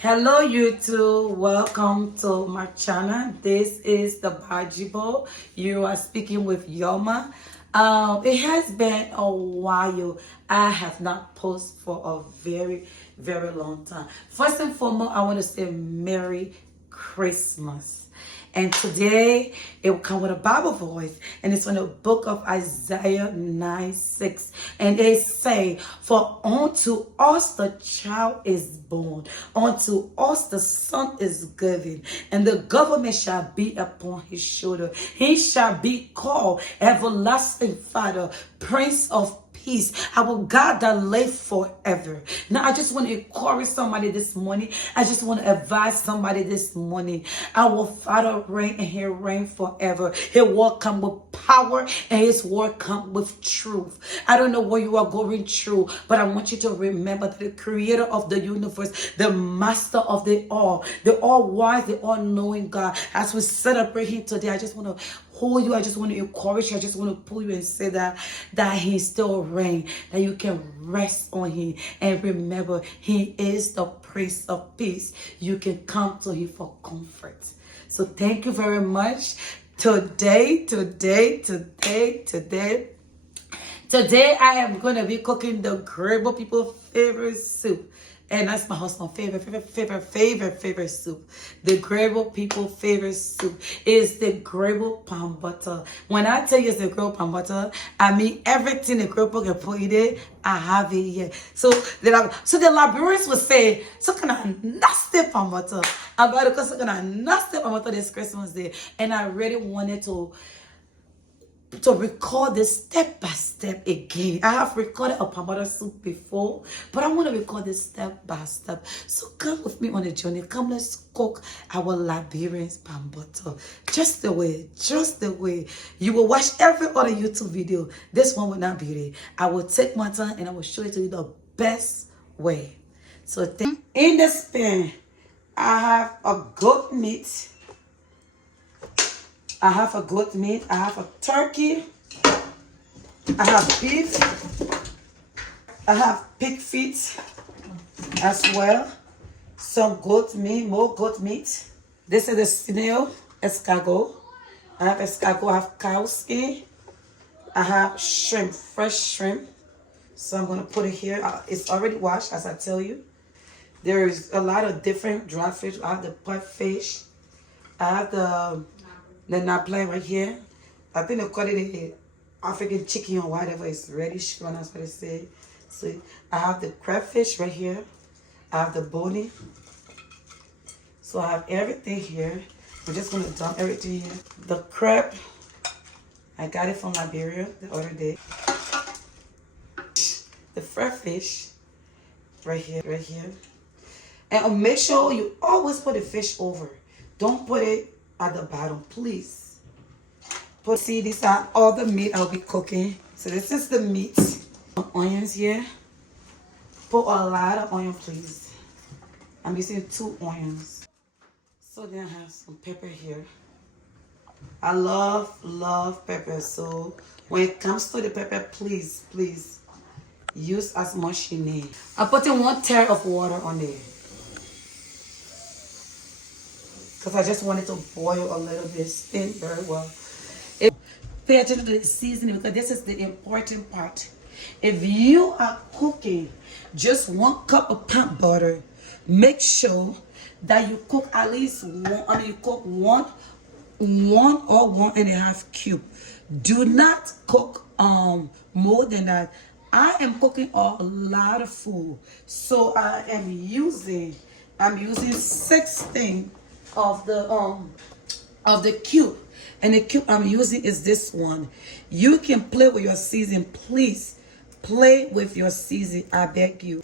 Hello YouTube, welcome to my channel. This is the Bajibo. You are speaking with Yoma. It has been a while. I have not posted for a very long time. First and foremost, I want to say Merry Christmas. And today it will come with a Bible voice, and it's from the book of Isaiah 9:6. And it say, "For unto us the child is born, unto us the son is given, and the government shall be upon his shoulder. He shall be called Everlasting Father, Prince of Peace, our God that lives forever." Now, I just want to encourage somebody this morning. I just want to advise somebody this morning. Our Father reign, and He reign forever. His word come with power, and His word come with truth. I don't know what you are going through, but I want you to remember that the Creator of the universe, the Master of the all-wise, the all-knowing God, as we celebrate Him today, I just want to hold you. I just want to encourage you. I just want to pull you and say that He still reigns, that you can rest on Him. And remember, He is the Prince of Peace. You can come to Him for comfort. So thank you very much. Today, I am going to be cooking the Grebo people favorite soup. And that's my husband's favorite soup. The Grebo people favorite soup is the Grebo pan butter. When I tell you it's the Grebo pan butter, I mean everything the Grebo can put in it, I have it here. So the Liberians would say, so kind of nasty pan butter. I'm about to cook some kind of nasty pan butter this Christmas Day. And I really wanted to record this step by step again. I have recorded a pan butter soup before, but I want to record this step by step. So come with me on the journey. Come, let's cook our Liberian pan butter. Just the way you will watch every other YouTube video. This one will not be there. I will take my time and I will show it to you the best way. So in this pan, I have a goat meat. I have a goat meat, I have a turkey, I have beef, I have pig feet as well, some goat meat, more goat meat. This is the snail escargot. I have escargot, I have cow skin, I have shrimp, fresh shrimp. So I'm going to put it here. It's already washed, as I tell you. There is a lot of different dry fish. I have the pot fish, I have the naplan right here. I think they call it a African chicken or whatever. It's reddish one, that's what it says. So I have the crayfish right here. I have the bony. So I have everything here. I'm just gonna dump everything here. The crab, I got it from Liberia the other day. The fresh fish, right here. And make sure you always put the fish over. Don't put it at the bottom, please. But see, these are all the meat I'll be cooking. So this is the meat. Onions here. Put a lot of onion, please. I'm using 2 onions. So then I have some pepper here. I love pepper. So when it comes to the pepper, please use as much you need. I'm putting 1 third of water on there, because I just want it to boil a little bit, spin very well. Pay attention to the seasoning, because this is the important part. If you are cooking just 1 cup of pan butter, make sure that you cook at least you cook one or 1.5 cube. Do not cook more than that. I am cooking a lot of food, so I am using 16 of the cube, and the cube I'm using is this one. You can play with your season. Please play with your season, I beg you.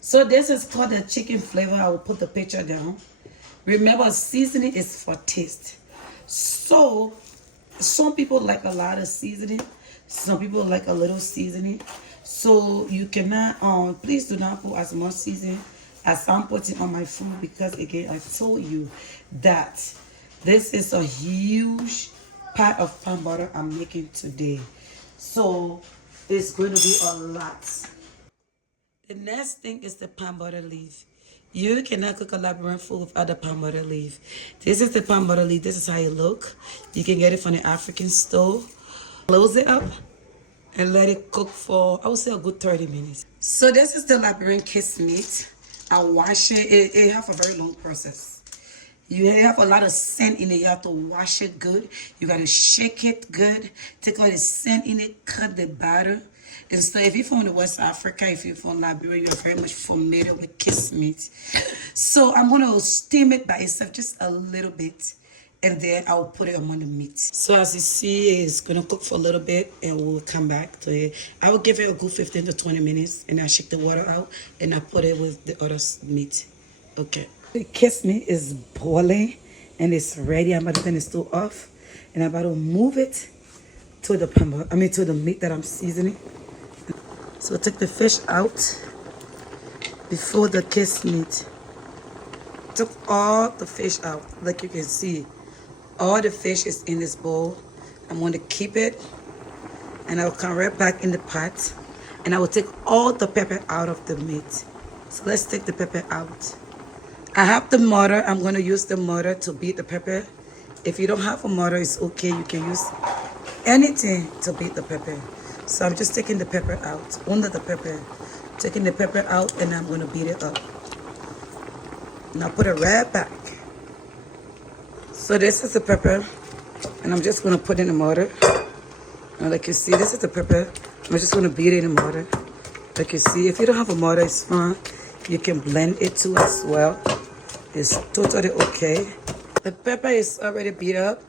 So this is called the chicken flavor. I will put the picture down. Remember, seasoning is for taste. So some people like a lot of seasoning, some people like a little seasoning. So you cannot please do not put as much seasoning as I'm putting on my food, because again, I told you that this is a huge pot of pan butter I'm making today. So it's going to be a lot. The next thing is the pan butter leaf. You cannot cook a Liberian food without the palm butter leaf. This is the palm butter leaf. This is how it look. You can get it from the African store. Close it up and let it cook for, I would say, a good 30 minutes. So this is the Liberian kiss meat. I wash it. It have a very long process. You have a lot of scent in it. You have to wash it good. You got to shake it good. Take all the scent in it. Cut the batter. And so if you're from West Africa, if you're from Liberia, you're very much familiar with kiss meat. So I'm going to steam it by itself just a little bit. And then I'll put it on the meat. So as you see, it's going to cook for a little bit. And we'll come back to it. I will give it a good 15 to 20 minutes. And I'll shake the water out. And I'll put it with the other meat. Okay. The kiss meat is boiling. And it's ready. I'm about to turn the stove off. And I'm about to move it to the to the meat that I'm seasoning. So take the fish out before the kiss meat. Took all the fish out, like you can see. All the fish is in this bowl. I'm going to keep it, and I'll come right back in the pot, and I will take all the pepper out of the meat. So let's take the pepper out. I have the mortar. I'm going to use the mortar to beat the pepper. If you don't have a mortar, it's okay. You can use anything to beat the pepper. So I'm just taking the pepper out, under the pepper. Taking the pepper out, and I'm going to beat it up. Now put it right back. So this is the pepper, and I'm just going to put in the mortar. Now like you see, this is the pepper. I'm just going to beat it in the mortar. Like you see, if you don't have a mortar, it's fine. You can blend it too as well. It's totally okay. The pepper is already beat up.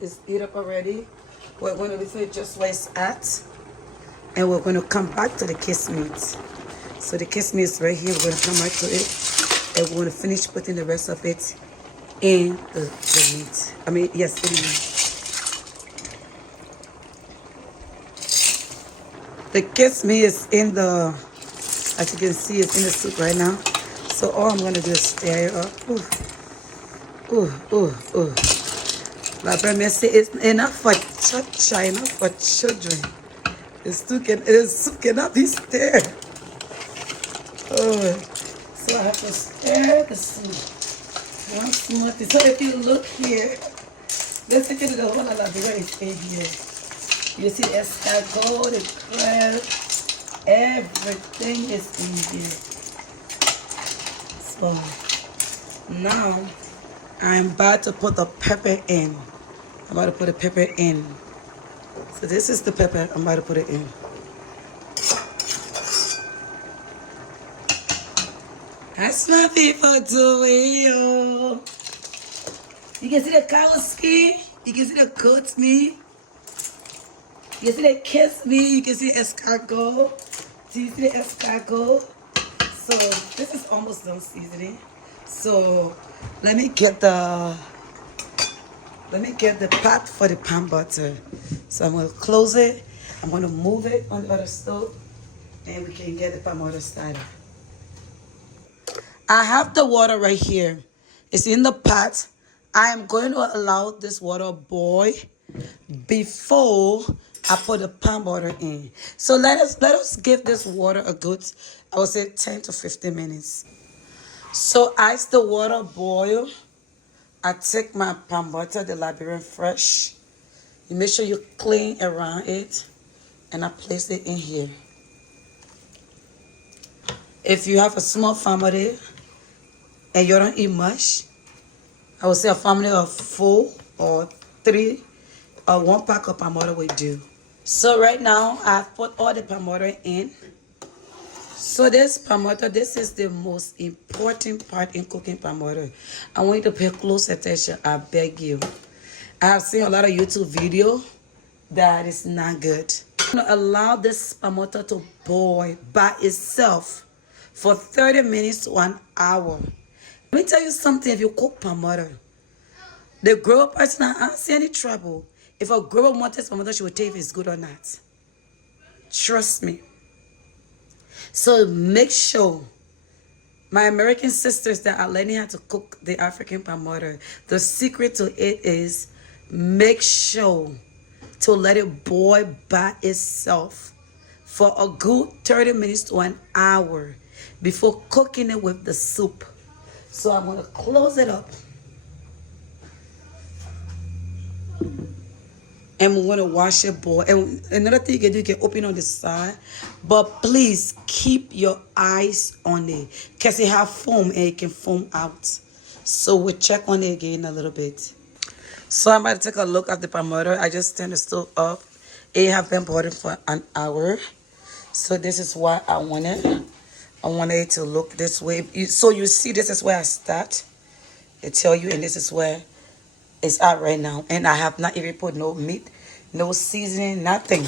It's beat up already. We're going to leave it just where it's at. And we're going to come back to the kiss meat. So the kiss meat is right here. We're going to come back to it. And we're going to finish putting the rest of it in the meat. Yes, in the meat. The kiss meat is in the, as you can see, it's in the soup right now. So all I'm going to do is stir it up. La première, it's enough for cha-cha, enough for children. The soup cannot be stirred. Oh, so I have to stir the soup. Once more. So if you look here, let's take it to the whole of Liberia is in here. You see the escargot, the crab, everything is in here. So now I'm about to put the pepper in. I'm about to put the pepper in. So this is the pepper. I'm about to put it in. That's my people doing, yo. You can see the cow skin. You can see the goat meat. You can see the kiss meat. You can see the escargot. Do you see the escargot? So this is almost done seasoning. So let me get the pot for the pan butter. So I'm going to close it. I'm going to move it on the other stove, and we can get the pan butter started. I have the water right here. It's in the pot. I am going to allow this water boil before I put the pan butter in. So let us give this water a good, I would say 10 to 15 minutes. So as the water boil, I take my pan butter, the Liberian Fresh. You make sure you clean around it, and I place it in here. If you have a small family and you don't eat much, I would say a family of 4 or 3 or 1 pack of pan butter will do. So right now I've put all the pan butter in. So this pan butter, this is the most important part in cooking pan butter. I want you to pay close attention, I beg you. I have seen a lot of YouTube video that is not good. I'm going to allow this pan butter to boil by itself for 30 minutes to 1 hour. Let me tell you something, if you cook pan butter, the Grebo person, I don't see any trouble. If a Grebo wants this pan butter, she will tell you if it's good or not. Trust me. So make sure, my American sisters that are learning how to cook the African pan butter, the secret to it is make sure to let it boil by itself for a good 30 minutes to 1 hour before cooking it with the soup. So I'm gonna close it up. And we're gonna wash your bowl. And another thing you can do, you can open on the side, but please keep your eyes on it, because it have foam and it can foam out. So we'll check on it again in a little bit. So I'm about to take a look at the pomodoro. I just turned the stove up. It have been boiling for an hour. So this is why I wanted it to look this way. So you see, this is where I start. I tell you, and this is where it's at right now. And I have not even put no meat, no seasoning, nothing.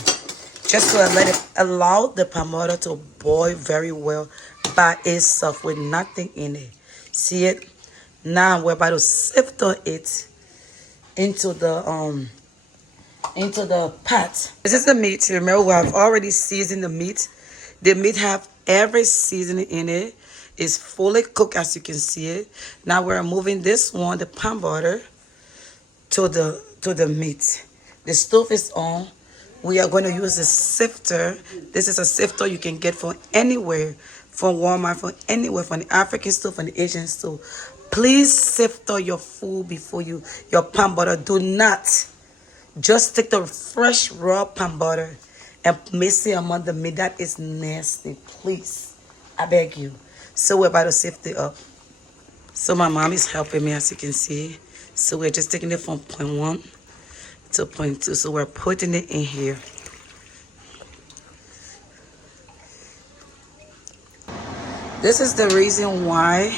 Just to let it allow the pomodoro to boil very well by itself with nothing in it. See it? Now we're about to sift it into the pot. This is the meat. Remember, we have already seasoned the meat. The meat have every seasoning in it. It's fully cooked, as you can see it. Now we're moving this one, the pomodoro, to the meat. The stove is on. We are going to use a sifter. This is a sifter you can get from anywhere, from Walmart, from anywhere, from the African store, from the Asian store. Please sift your food before your pomodoro. Do not just take the fresh raw pomodoro and mix it among the meat. That is nasty. Please, I beg you. So we're about to sift it up. So my mom is helping me, as you can see. So we're just taking it from point 1 to point 2. So we're putting it in here. This is the reason why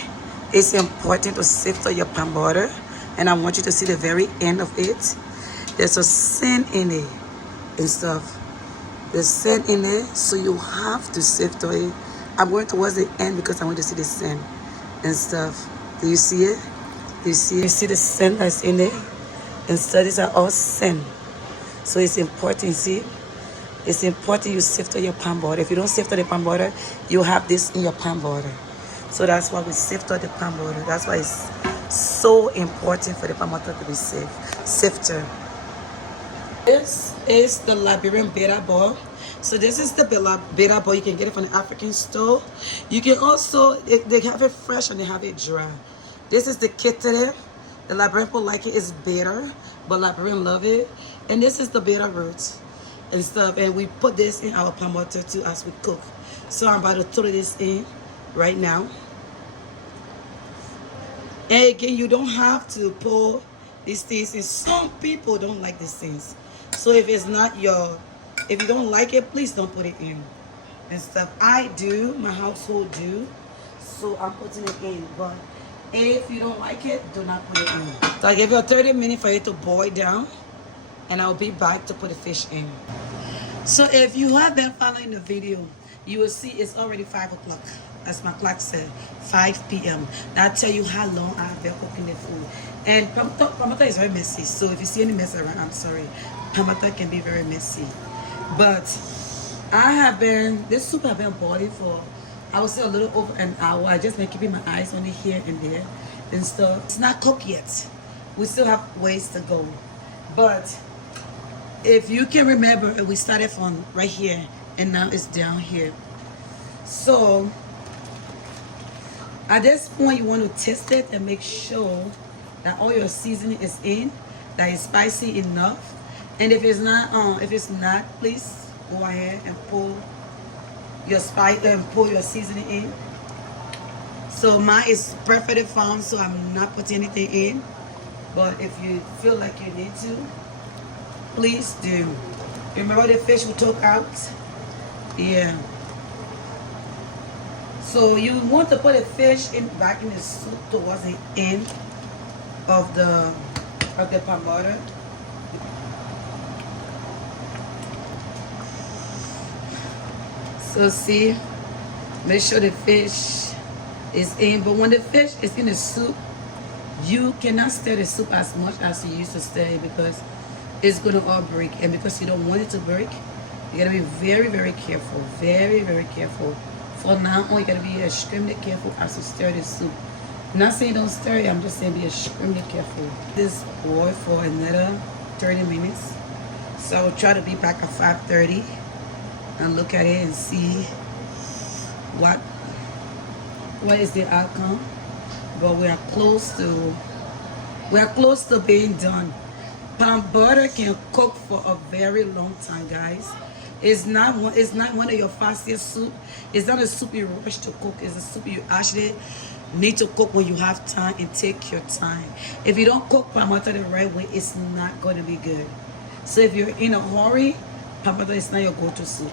it's important to sift your pomodoro. And I want you to see the very end of it. There's a sand in it and stuff. There's sand in it, so you have to sift it. I'm going towards the end because I want to see the sand and stuff. Do you see it? Do you see it? You see the sand that's in it? And so these are all sand. So it's important, see? It's important you sift your pomodoro. If you don't sift the pomodoro, you have this in your pomodoro. So that's why we sift the pomodoro. That's why it's so important for the pomodoro to be sifted. This is the Liberian Grebo. So this is the Grebo. You can get it from the African store. You can also, they have it fresh and they have it dry. This is the Totole. The Liberian people like it. It's bitter, but Liberian love it. And this is the bitter roots and stuff. And we put this in our pomodoro too as we cook. So I'm about to throw this in right now. And again, you don't have to pour these things in. Some people don't like these things. So if it's not if you don't like it, please don't put it in and stuff. I do, my household do. So I'm putting it in. But if you don't like it, do not put it in. So I give you 30 minutes for it to boil down. And I'll be back to put the fish in. So if you have been following the video, you will see it's already 5 o'clock. As my clock said, 5 p.m. That'll tell you how long I've been cooking the food. And pomodoro is very messy. So if you see any mess around, I'm sorry. Pomodoro can be very messy. But this soup has been boiling for, I would say, a little over an hour. I just been keeping my eyes on it here and there and stuff. It's not cooked yet. We still have ways to go. But if you can remember, we started from right here and now it's down here. So at this point, you want to taste it and make sure that all your seasoning is in, that it's spicy enough. And if it's not, please go ahead and pull your spice and pull your seasoning in. So mine is perfectly fine, so I'm not putting anything in. But if you feel like you need to, please do. Remember the fish we took out? Yeah. So you want to put the fish back in the soup towards the end of the pomodoro. So see, make sure the fish is in. But when the fish is in the soup, you cannot stir the soup as much as you used to stir it because it's gonna all break. And because you don't want it to break, you gotta be very, very careful. Very, very careful. For now on, you gotta be extremely careful as you stir the soup. I'm not saying don't stir it, I'm just saying be extremely careful. This boil for another 30 minutes. So I'll try to be back at 5:30 and look at it and see what is the outcome. but we are close to being done. Palm butter can cook for a very long time, guys. It's not one of your fastest soup. It's not a soup you rush to cook. It's a soup you actually need to cook when you have time and take your time. If you don't cook palm butter the right way, it's not going to be good. So if you're in a hurry, palm butter is not your go-to soup.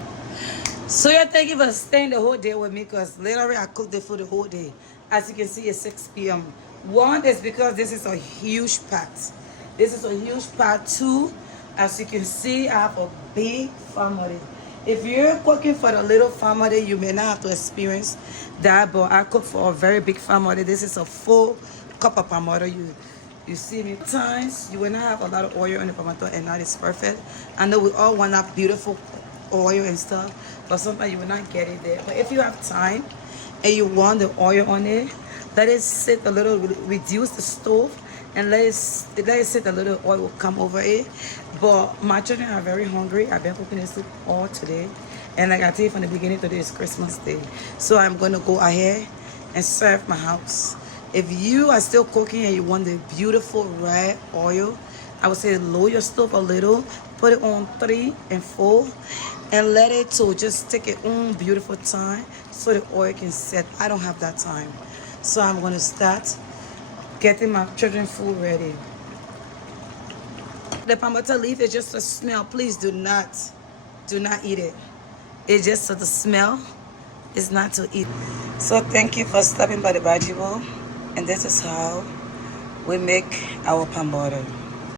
So yeah, thank you for staying the whole day with me, because literally I cooked the food the whole day. As you can see, it's 6 p.m. One is because this is a huge pot. This is a huge pot. Two, as you can see, I have a big family. If you're cooking for the little family, you may not have to experience that, but I cook for a very big family. This is a full cup of palm butter. You see me. Times you will not have a lot of oil on the palm butter, and that is perfect. I know we all want that beautiful oil and stuff, but sometimes you will not get it there. But if you have time and you want the oil on it, let it sit a little, reduce the stove, and let it sit a little, oil will come over it. But my children are very hungry. I've been cooking this soup all today, and like I tell you from the beginning, today is Christmas Day, so I'm gonna go ahead and serve my house. If you are still cooking and you want the beautiful red oil, I would say lower your stove a little, put it on 3 and 4, and let it to just take its own beautiful time so the oil can set. I don't have that time, so I'm going to start getting my children's food ready. The palm butter leaf is just a smell. Please do not eat it. It's just the smell. It's not to eat. So thank you for stopping by the Bajibo, and this is how we make our palm butter.